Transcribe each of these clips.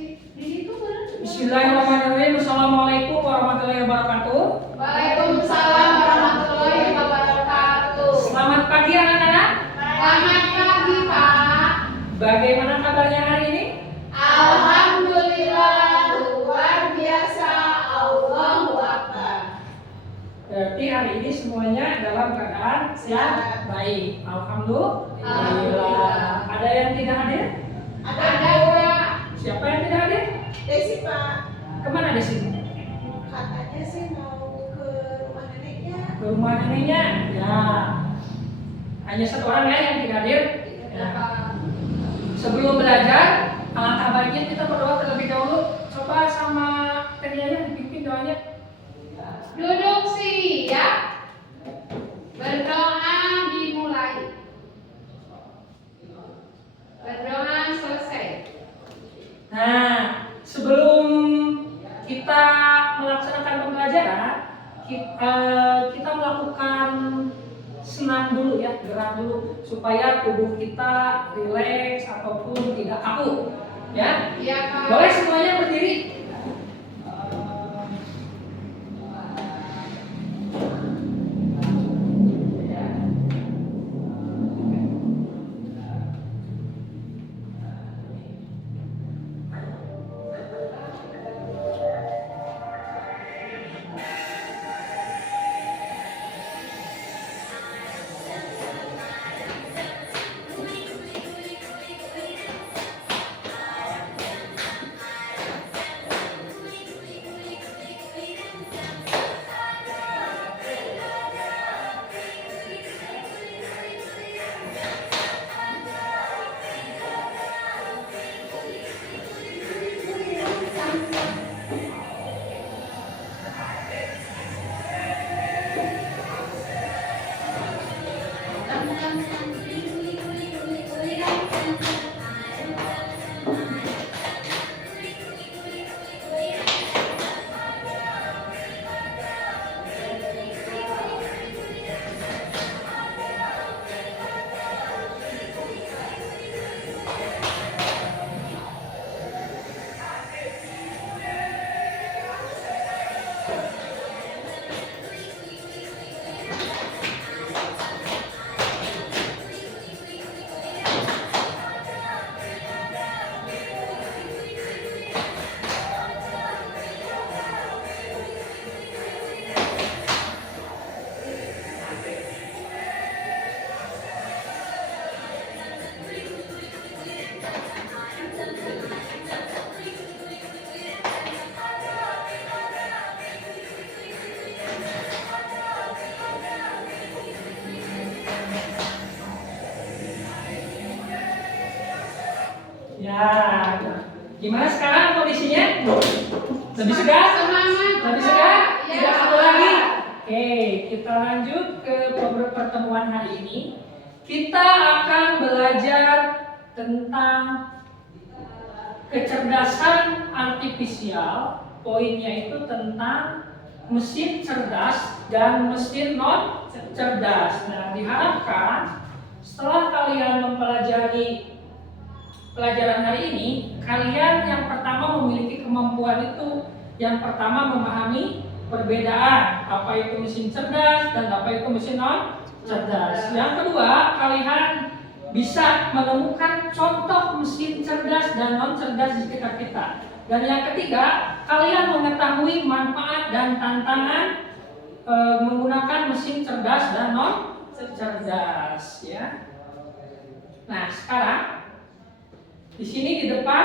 Bismillahirrahmanirrahim. Assalamualaikum warahmatullahi wabarakatuh. Waalaikumsalam warahmatullahi wabarakatuh. Selamat pagi anak-anak. Selamat pagi, Pak. Bagaimana kabarnya hari ini? Alhamdulillah, luar biasa. Allahu Akbar. Berarti hari ini semuanya dalam keadaan sehat, baik. Alhamdulillah. Ada yang tidak hadir? Ada Pak. Siapa yang tidak hadir? Desi Pak, Kemana di sini? katanya sih mau ke rumah neneknya. Ke rumah neneknya. Ya. Hanya satu orang ya yang tidak hadir. Ya. Sebelum belajar, alangkah baiknya kita berdoa terlebih dahulu. Coba sama Tenianya dipimpin doanya. Duduk siap. Berdoa dimulai. Berdoa selesai. Nah, sebelum kita melaksanakan pembelajaran, kita melakukan senam dulu ya, gerak dulu supaya tubuh kita rileks ataupun tidak kaku. Ya, Iya, Pak. boleh semuanya berdiri. Ya, gimana sekarang kondisinya? Lebih segar? Semangat. Lebih segar? Ya. Tidak satu lagi? Oke, kita lanjut ke pertemuan hari ini. Kita akan belajar tentang kecerdasan artifisial. Poinnya itu tentang mesin cerdas dan mesin non cerdas. Nah, diharapkan setelah kalian mempelajari pelajaran hari ini, kalian yang pertama memiliki kemampuan itu, yang pertama memahami perbedaan apa itu mesin cerdas dan apa itu mesin non cerdas. Yang kedua, kalian bisa menemukan contoh mesin cerdas dan non cerdas di sekitar kita. Dan yang ketiga, kalian mengetahui manfaat dan tantangan menggunakan mesin cerdas dan non cerdas ya. Nah, sekarang di sini di depan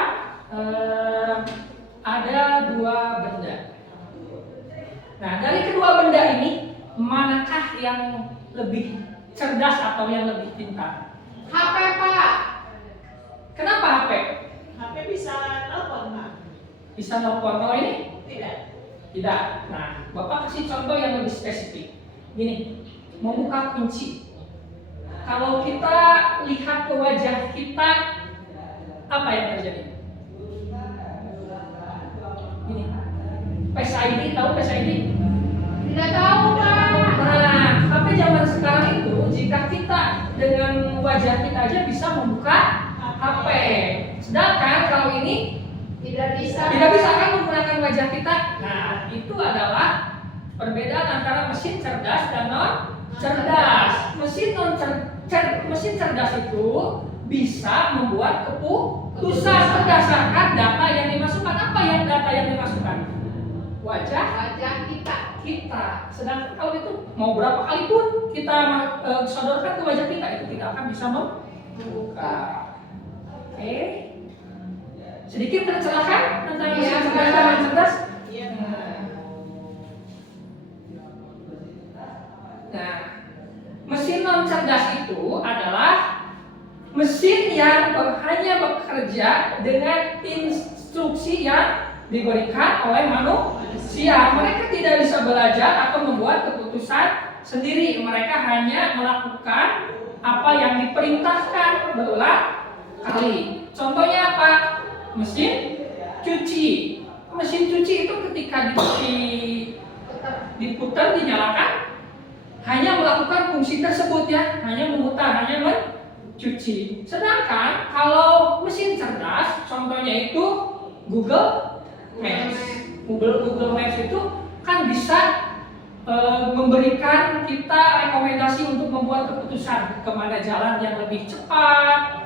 ada dua benda. Nah, dari kedua benda ini, manakah yang lebih cerdas atau yang lebih pintar? HP, Pak. Kenapa HP? HP bisa telepon Pak? Bisa nelpon. Kalau ini? Tidak. Tidak. Nah, Bapak kasih contoh yang lebih spesifik. Gini, membuka kunci. Kalau kita lihat ke wajah kita, apa yang terjadi? Gini, Face ID, tahu Face ID? Tidak tahu, Pak. Nah, tapi zaman sekarang itu jika kita dengan wajah kita aja bisa membuka HP. Sedangkan kalau ini Tidak bisa kan menggunakan wajah kita. Nah, itu adalah perbedaan antara mesin cerdas dan non cerdas. Mesin cerdas itu bisa membuat keputusan berdasarkan data yang dimasukkan. Apa yang data yang dimasukkan? Wajah kita. Sedangkan kalau itu mau berapa kali pun kita sodorkan ke wajah kita, itu tidak akan bisa membuka. Oke. Sedikit tercerahkan tentang mesin cerdas dan non cerdas. Nah, mesin non cerdas itu adalah mesin yang hanya bekerja dengan instruksi yang diberikan oleh manusia. Mereka tidak bisa belajar atau membuat keputusan sendiri. Mereka hanya melakukan apa yang diperintahkan berulang kali. Contohnya apa? Mesin cuci. Mesin cuci itu ketika diputar, dinyalakan, hanya melakukan fungsi tersebut ya, hanya memutar, hanya mencuci. Sedangkan kalau mesin cerdas, contohnya itu Google Maps. Google Maps itu kan bisa memberikan kita rekomendasi untuk membuat keputusan kemana jalan yang lebih cepat,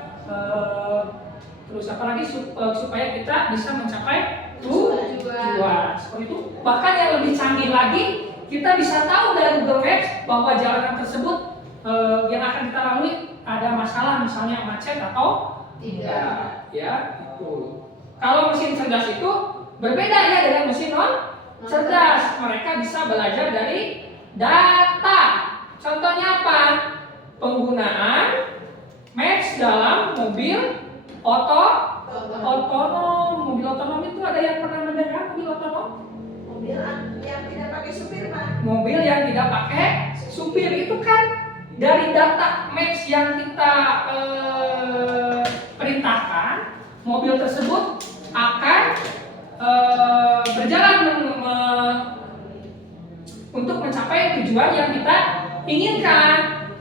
terus apalagi supaya kita bisa mencapai tujuan. Seperti itu. Bahkan yang lebih canggih lagi, kita bisa tahu dari Google Maps bahwa jalanan tersebut yang akan kita lalui ada masalah, misalnya macet atau tidak. Ya, itu. Kalau mesin cerdas itu berbeda ya dengan mesin non cerdas. Mereka bisa belajar dari data. Contohnya apa? Penggunaan Maps dalam mobil otonom. Mobil otonom itu ada yang pernah mendengar mobil otonom? Mobil yang tidak pakai supir, Pak. Mobil yang tidak pakai supir itu kan dari data Maps yang kita perintahkan, mobil tersebut akan berjalan untuk mencapai tujuan yang kita inginkan.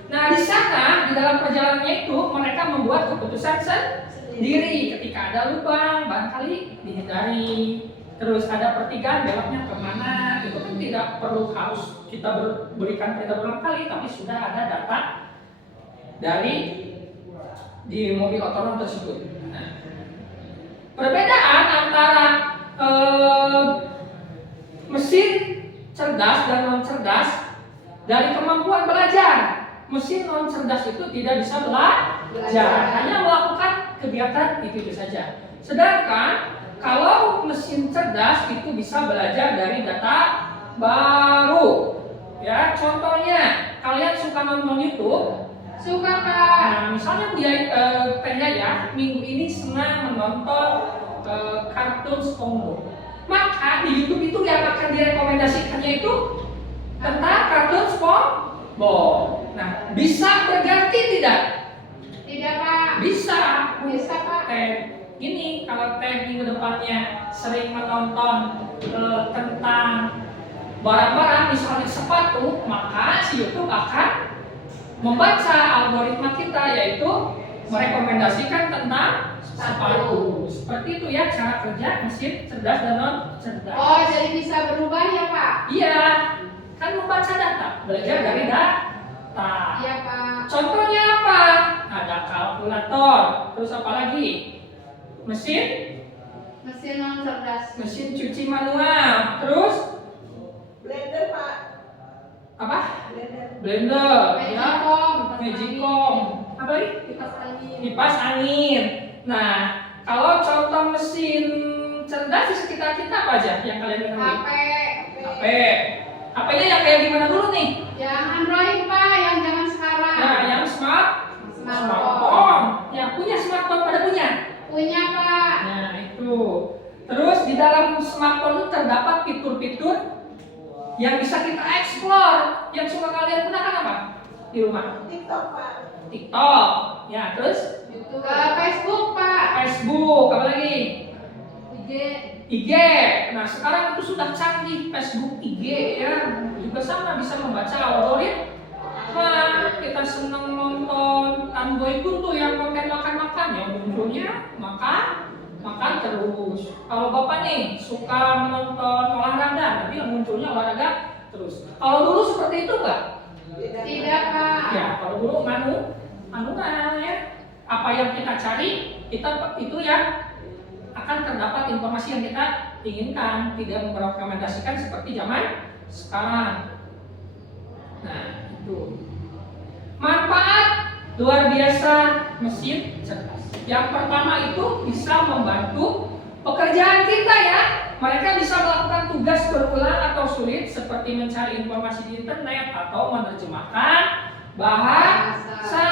Nah, di sana di dalam perjalanannya itu mereka membuat keputusan sendiri. Ketika ada lubang, barangkali dihindari. Terus ada pertigaan, beloknya kemana? Itu kan tidak perlu harus kita berikan perintah berulang kali, tapi sudah ada data dari di mobil otonom tersebut. Nah, perbedaan antara mesin cerdas dan non cerdas dari kemampuan belajar. Mesin non cerdas itu tidak bisa belajar, hanya melakukan kegiatan itu saja. Sedangkan kalau mesin cerdas itu bisa belajar dari data baru. Ya, contohnya kalian suka nonton YouTube? Suka, Pak. Nah, misalnya Teh ya, minggu ini senang menonton kartun SpongeBob. Maka di YouTube itu yang akan direkomendasikannya itu tentang kartun SpongeBob. Nah, bisa berganti tidak? Tidak, Pak. Bisa. Bisa, Pak. Teh, ini kalau Teh minggu depannya sering menonton tentang barang-barang, misalnya sepatu, maka si YouTube akan membaca algoritma kita, yaitu merekomendasikan tentang sepatu. Seperti itu ya cara kerja mesin cerdas dan non cerdas. Oh, jadi bisa berubah ya, Pak? Iya, kan membaca data, belajar dari data. Iya, Pak. Contohnya apa? Ada kalkulator, terus apa lagi? Mesin non cerdas. mesin cuci manual, terus Blender, Pak. apa? Blender. Blender, ya. Magicom. Magicom. Apa lagi? Kipas angin. Kipas angin. Nah, kalau contoh mesin cerdas di sekitar kita apa aja yang kalian ketahui? HP. HP. HP-nya yang kayak gimana dulu nih? Yang Android, Pak, yang zaman sekarang. Nah, yang Smartphone. smartphone. Yang punya smartphone pada punya? Punya, Pak. Nah, itu. Terus di dalam smartphone itu terdapat fitur-fitur yang bisa kita explore. Yang suka kalian gunakan apa di rumah? TikTok, Pak. TikTok. Ya, terus Ke Facebook, Pak. Facebook, apa lagi? IG. IG. Nah, sekarang itu sudah canggih Facebook, IG ya. Juga sama bisa membaca algoritma. Kita senang nonton Tanboy Kunto yang konten makan-makan, yang munculnya makan terus. Kalau Bapak nih suka menonton olahraga, nanti yang munculnya olahraga terus. Kalau dulu seperti itu enggak? Tidak, Pak. Ya, kalau dulu manual ya. Apa yang kita cari, kita itu yang akan terdapat informasi yang kita inginkan, tidak merekomendasikan seperti zaman sekarang. Nah, itu. Manfaat luar biasa mesin cerdas. Yang pertama itu bisa membantu pekerjaan kita ya. Mereka bisa melakukan tugas berulang atau sulit seperti mencari informasi di internet atau menerjemahkan bahasa.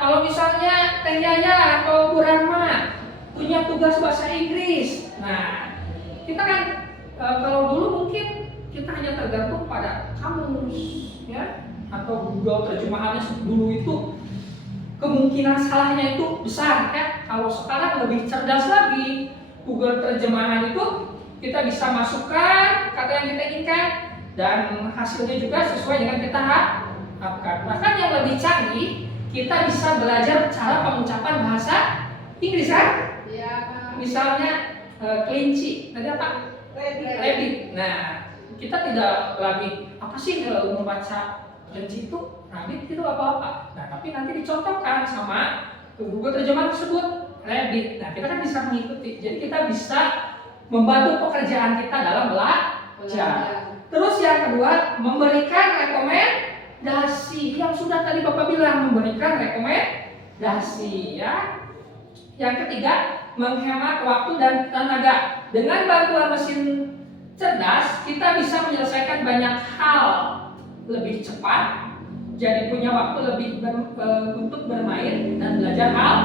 Kalau misalnya Teh Yaya atau Bu Rahma punya tugas bahasa Inggris. Nah, kita kan kalau dulu mungkin kita hanya tergantung pada kamus ya atau Google terjemahannya dulu itu kemungkinan salahnya itu besar ya. Kalau sekarang lebih cerdas lagi. Google terjemahan itu kita bisa masukkan kata yang kita inginkan dan hasilnya juga sesuai dengan kita harapkan. Bahkan yang lebih canggih, kita bisa belajar cara pengucapan bahasa Inggris kan? Iya, Pak. Misalnya kelinci, tadi apa? Rabbit. Nah, kita tidak lagi apa sih membaca kelinci itu, rabbit itu apa-apa. Nah, tapi nanti dicontohkan sama Google terjemahan tersebut rabbit. Nah, kita kan bisa mengikuti. Jadi kita bisa membantu pekerjaan kita dalam belajar. Terus yang kedua, memberikan rekomendasi. Yang sudah tadi Bapak bilang, memberikan rekomendasi ya. Yang ketiga, menghemat waktu dan tenaga. Dengan bantuan mesin cerdas, kita bisa menyelesaikan banyak hal lebih cepat. Jadi punya waktu lebih untuk bermain dan belajar hal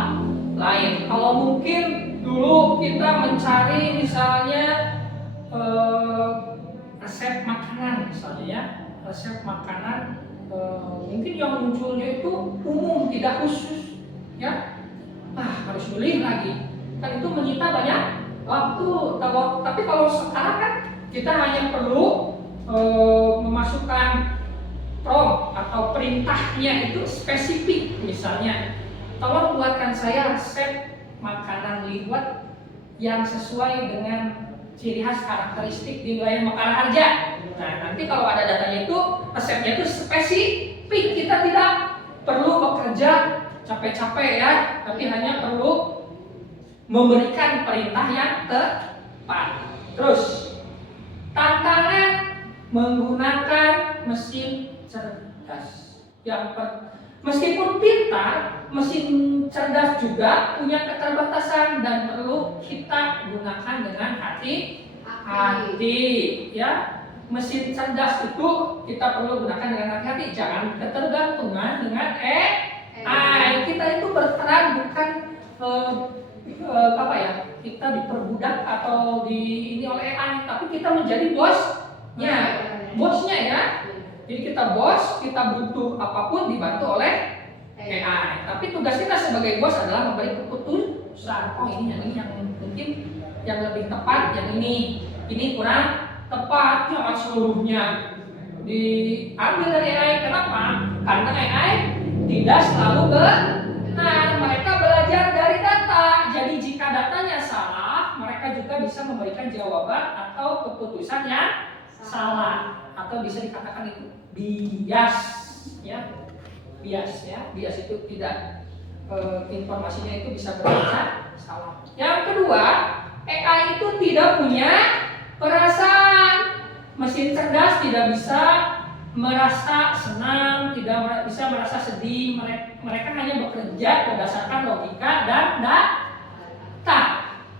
lain. Kalau mungkin dulu kita mencari misalnya resep makanan misalnya ya, resep makanan mungkin yang munculnya itu umum tidak khusus ya, harus beli lagi kan itu menyita banyak waktu. Tapi kalau sekarang kan kita hanya perlu memasukkan prompt atau perintahnya itu spesifik, misalnya tolong buatkan saya resep makanan liwet yang sesuai dengan ciri khas karakteristik di wilayah Mekarharja. Nah, nanti kalau ada datanya itu resepnya itu spesifik, kita tidak perlu bekerja capek-capek ya, tapi hanya perlu memberikan perintah yang tepat. Terus tantangan menggunakan mesin cerdas. Meskipun pintar, mesin cerdas juga punya keterbatasan dan perlu kita gunakan dengan hati-hati ya. Mesin cerdas itu kita perlu gunakan dengan hati-hati, jangan ketergantungan dengan AI. Kita itu berperan bukan kita diperbudak atau ini oleh AI, tapi kita menjadi bosnya ya. Jadi kita bos, kita butuh apapun dibantu oleh AI. Tapi tugas kita sebagai bos adalah memberi keputusan. Oh ini yang mungkin yang lebih tepat, yang ini kurang tepat, jangan seluruhnya diambil dari AI. Kenapa? Karena AI tidak selalu benar. Mereka belajar dari data. Jadi jika datanya salah, mereka juga bisa memberikan jawaban atau keputusan yang salah. Atau bisa dikatakan itu bias ya. Bias itu tidak informasinya itu bisa berbaca salah. Yang kedua, AI itu tidak punya perasaan. Mesin cerdas tidak bisa merasa senang, tidak bisa merasa sedih. Mereka hanya bekerja berdasarkan logika dan data.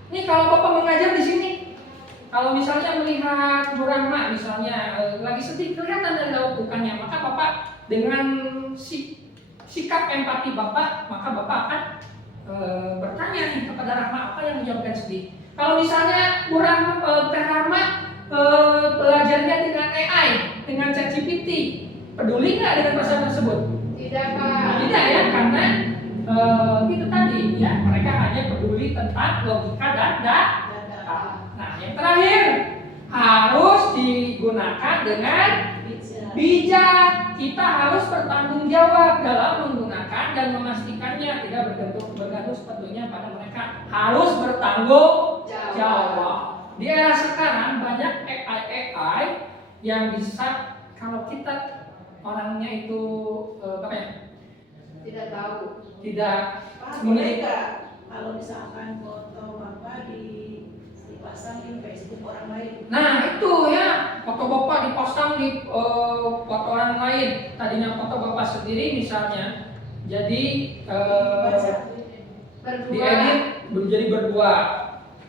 Ini kalau Bapak mengajar di sini, kalau misalnya melihat Bu Rahma misalnya lagi sedih, kelihatan dari raut mukanya, maka Bapak dengan sikap empati Bapak, maka Bapak akan bertanya nih kepada Rahma apa yang menyebabkan sedih. Kalau misalnya Bu Rahma belajarnya dengan AI, dengan ChatGPT, peduli nggak dengan perasaan tersebut? Tidak, Pak. Tidak ya, karena itu tadi ya, mereka hanya peduli tentang logika dan data. Nah, yang terakhir harus digunakan dengan bijak. Kita harus bertanggung jawab dalam menggunakan dan memastikannya tidak bergantung sepenuhnya pada mereka. Harus bertanggung jawab. Di era sekarang banyak AI yang bisa, kalau kita orangnya itu apa ya? Tidak tahu. Tidak Pak, boleh nggak kalau misalkan foto Bapak dipasang di Facebook orang lain? Nah itu ya, foto Bapak dipasang di foto orang lain. Tadinya foto Bapak sendiri misalnya, jadi Baca. Berdua. diedit menjadi berdua.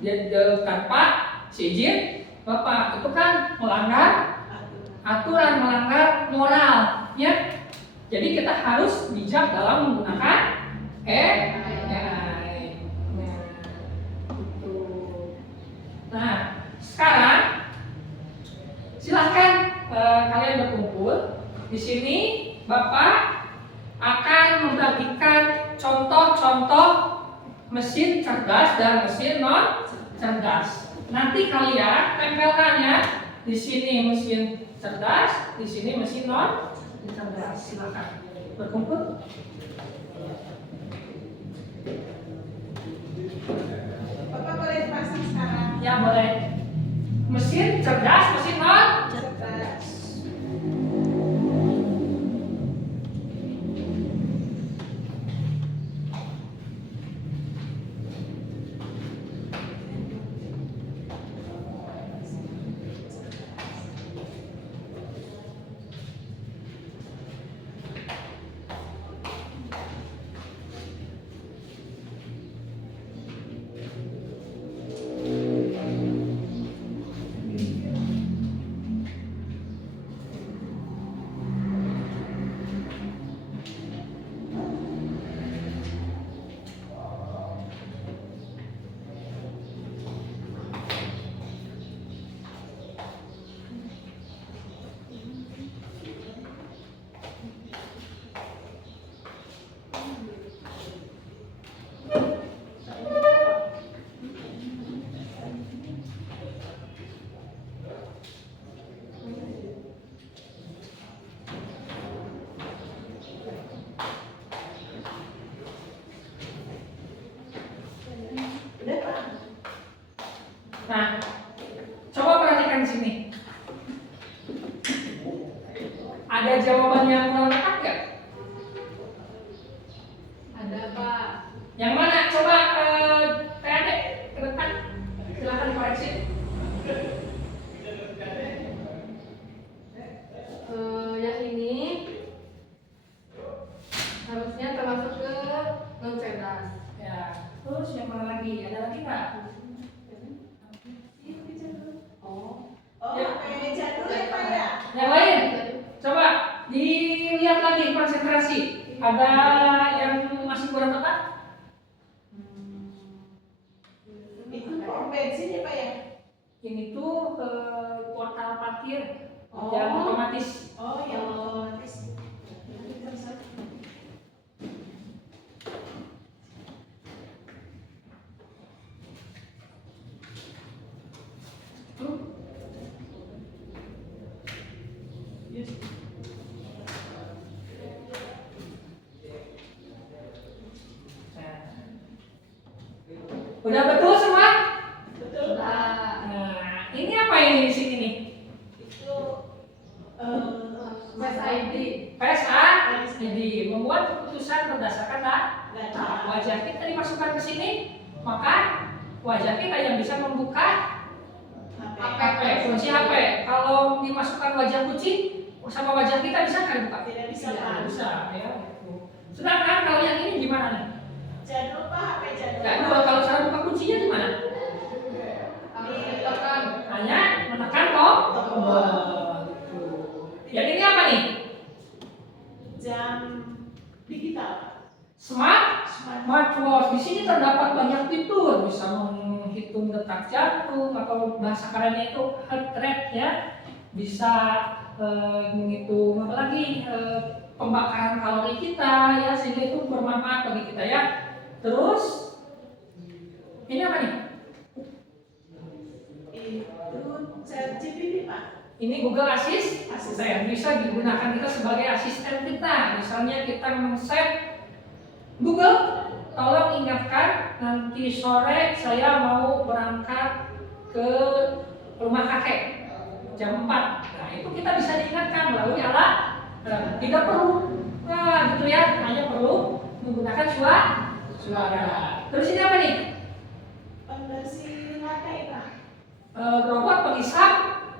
Jadi tanpa seizin Bapak, itu kan melanggar aturan, melanggar moral, ya. Jadi kita harus bijak dalam menggunakan AI. Nah, itu. Nah, sekarang silahkan kalian berkumpul. Di sini Bapak akan membagikan contoh-contoh mesin cerdas dan mesin non cerdas. Nanti kalian tempelkannya, di sini mesin cerdas, di sini mesin non cerdas. Silakan berkumpul. Bapak boleh dipasang sekarang. Ya boleh. Mesin cerdas, mesin non. Cerdas. Udah Pak. Nah, coba perhatikan di sini. Ada jawaban yang kurang tepat nggak? Ada Pak. Yang mana? Coba TAD ke depan. Silakan dikoreksi. Yang ini harusnya termasuk ke non cerdas. Ya, terus yang mana lagi? Ada lagi nggak? Oh. Oh, pakai jadul ya Pak ya? Yang lain? Coba dilihat lagi konsentrasi. Ada yang masih kurang tepat? Itu pom bensin ya Pak ya? Ini tuh portal parkir Oh. yang otomatis. Oh, yang otomatis. Udah betul semua? Betul Pak. Nah, ini apa ini di sini nih? Itu Face ID. PSA jadi membuat keputusan berdasarkan data. Wajah kita dimasukkan ke sini, maka wajah kita yang bisa membuka HP, kunci HP. Kalau dimasukkan wajah kucing sama wajah kita bisa nggak buka? Tidak bisa Tidak Pak. bisa ya. Sedangkan kalau yang ini gimana nih? Jadul Pak, HP jadul. Jadul, kalau cara buka kuncinya gimana? Ditekan. Hanya menekan tombol. Gitu. Yang ini apa nih? Jam digital. Smartwatch. Di sini terdapat banyak fitur, bisa menghitung detak jantung atau bahasa kerennya itu heart rate ya. Bisa menghitung apa lagi pembakaran kalori kita ya, sehingga itu bermanfaat bagi kita ya. Terus ini apa nih? Itu ChatGPT Pak. Ini Google Assistant, bisa digunakan kita sebagai asisten kita. Misalnya kita men-set Google, tolong ingatkan nanti sore saya mau berangkat ke rumah kakek jam 4. Nah, itu kita bisa diingatkan melalui alat. Tidak perlu gitu ya, hanya perlu menggunakan suara. Terus ini apa nih? Pembersih lantai, Pak. Robot penghisap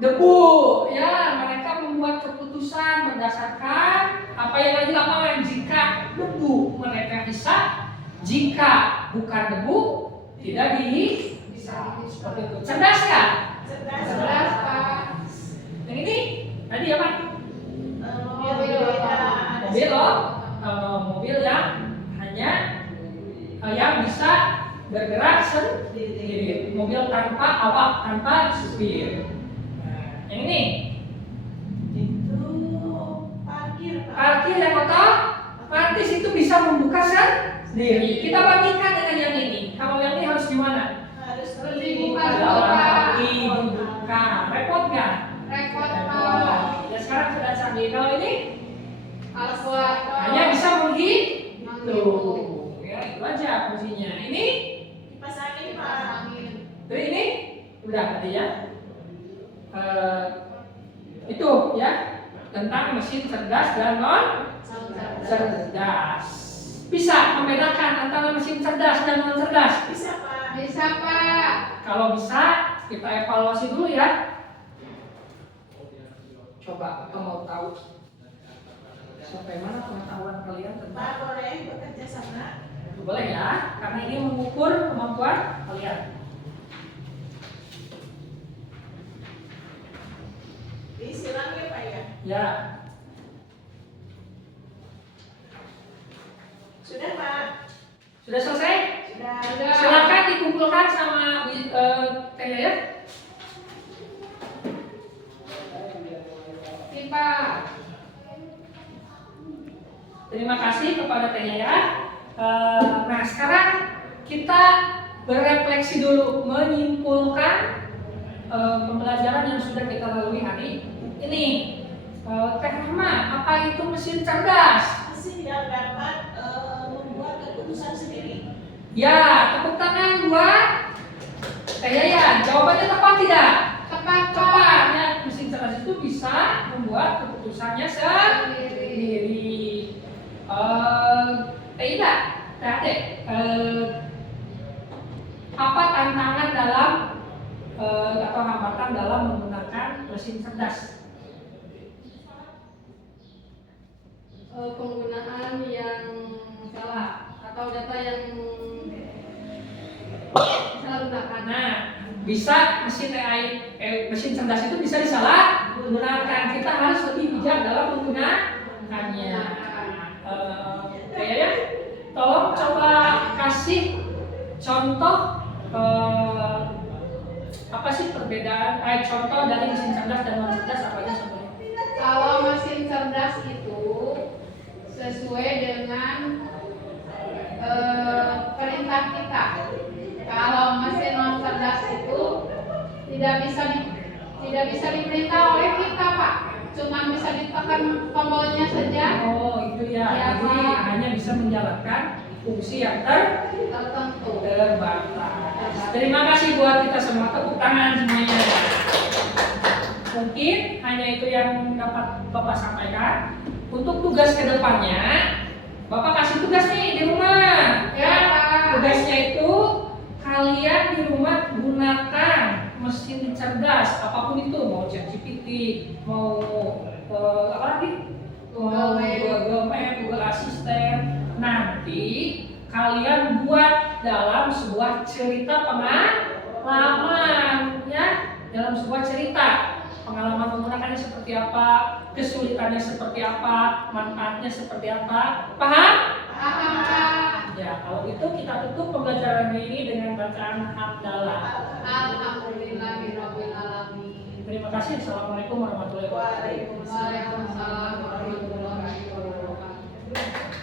debu. Ya, mereka membuat keputusan berdasarkan apa yang ada di lapangan. Jika debu mereka hisap, jika bukan debu tidak dihisap. Seperti itu. Cerdas kan? Cerdas, Pak. Yang ini tadi apa? Mobil Mobil mobil yang hanya yang bisa bergerak sendiri. Mobil tanpa awak, tanpa supir. Nah, yang ini itu parkir, Pak. parkir yang otomatis itu bisa membuka sendiri. Kita bandingkan dengan yang ini. Kalau yang ini harus gimana? Harus Dibuka dulu, Jalan Pak. kaki dibuka. Repot nggak? Repot, Pak. Repot. Ya sekarang sudah canggih. Kalau ini Alat hanya bisa menghitung. Ya itu aja fungsinya. Ini dipasangin, Pak. angin. jadi ini udah tadi ya. Itu ya tentang mesin cerdas dan non cerdas. Bisa membedakan antara mesin cerdas dan non cerdas. Bisa, Pak. Bisa, Pak. Kalau bisa kita evaluasi dulu ya. Coba kita mau tahu sampai mana pengetahuan kalian Pak, tentang boleh bekerja sama. boleh ya, karena ini mengukur kemampuan kalian. Disilang ya, Pak ya. Ya, Sudah, Pak. sudah selesai? Sudah. Sudah. Silakan dikumpulkan sama Teh ya. Sip, Pak. Terima kasih kepada Teh ya. Nah sekarang kita berefleksi dulu, menyimpulkan pembelajaran yang sudah kita lalui hari ini. Teh Rahma, apa itu mesin cerdas? Mesin yang dapat membuat keputusan sendiri. Ya, tepuk tangan buat Teh Yayan. Jawabannya tepat tidak? Tepat, Pak. Tepat. Ya, mesin cerdas itu bisa membuat keputusannya sendiri. Teh Ida, Teh Ade, apa tantangan dalam atau hambatan dalam menggunakan mesin cerdas? Penggunaan yang salah atau data yang salah gunakan. Nah, bisa mesin AI, mesin cerdas itu bisa disalahgunakan. Kita harus lebih bijak dalam menggunakannya. Ya, tolong coba kasih contoh apa sih perbedaan contoh dari mesin cerdas dan non cerdas apa aja contohnya? Kalau mesin cerdas itu sesuai dengan perintah kita. Kalau mesin non cerdas itu tidak bisa diperintah oleh kita, Pak. Cuma bisa ditekan tombolnya saja. Oh itu ya, Ya, jadi Pak. hanya bisa menjalankan fungsi yang Tertentu. terbatas. Terima kasih buat kita semua, tepuk tangan semuanya. Mungkin hanya itu yang dapat Bapak sampaikan. Untuk tugas kedepannya, Bapak kasih tugas nih di rumah. Ya, Pak. Tugasnya itu kalian di rumah gunakan mesin cerdas apapun itu, mau ChatGPT, mau apa lagi? Google Map. Google Map, Google Assistant. Nanti kalian buat dalam sebuah cerita pengalaman, ya, dalam sebuah cerita pengalaman menggunakannya seperti apa, kesulitannya seperti apa, manfaatnya seperti apa. Paham? Paham, Pak. Ya, kalau itu kita tutup pembelajaran ini dengan bacaan hamdalah. Alhamdulillahirabbil alamin. Terima kasih. Assalamualaikum warahmatullahi wabarakatuh. Waalaikumsalam. Waalaikumsalam warahmatullahi wabarakatuh.